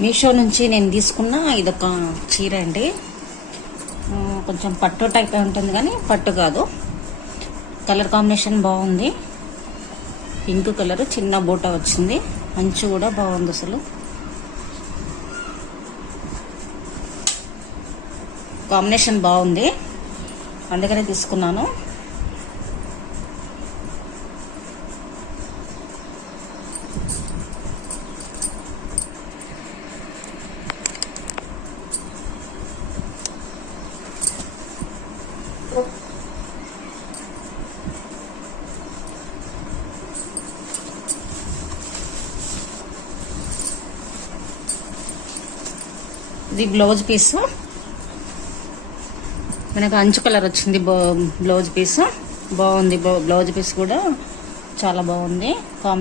మీషో నుంచి నేను తీసుకున్న ఇదొక చీర అండి. కొంచెం పట్టు టైప్ ఉంటుంది కానీ పట్టు కాదు. కలర్ కాంబినేషన్ బాగుంది. పింక్ కలర్, చిన్న బూటా వచ్చింది. అంచు కూడా బాగుంది. అసలు కాంబినేషన్ బాగుంది, అందుకనే తీసుకున్నాను. ఇది బ్లౌజ్ పీస్, మనకు అంచు కలర్ వచ్చింది. బ్లౌజ్ పీస్ బాగుంది. బ్లౌజ్ పీస్ కూడా చాలా బాగుంది. కాంబినేషన్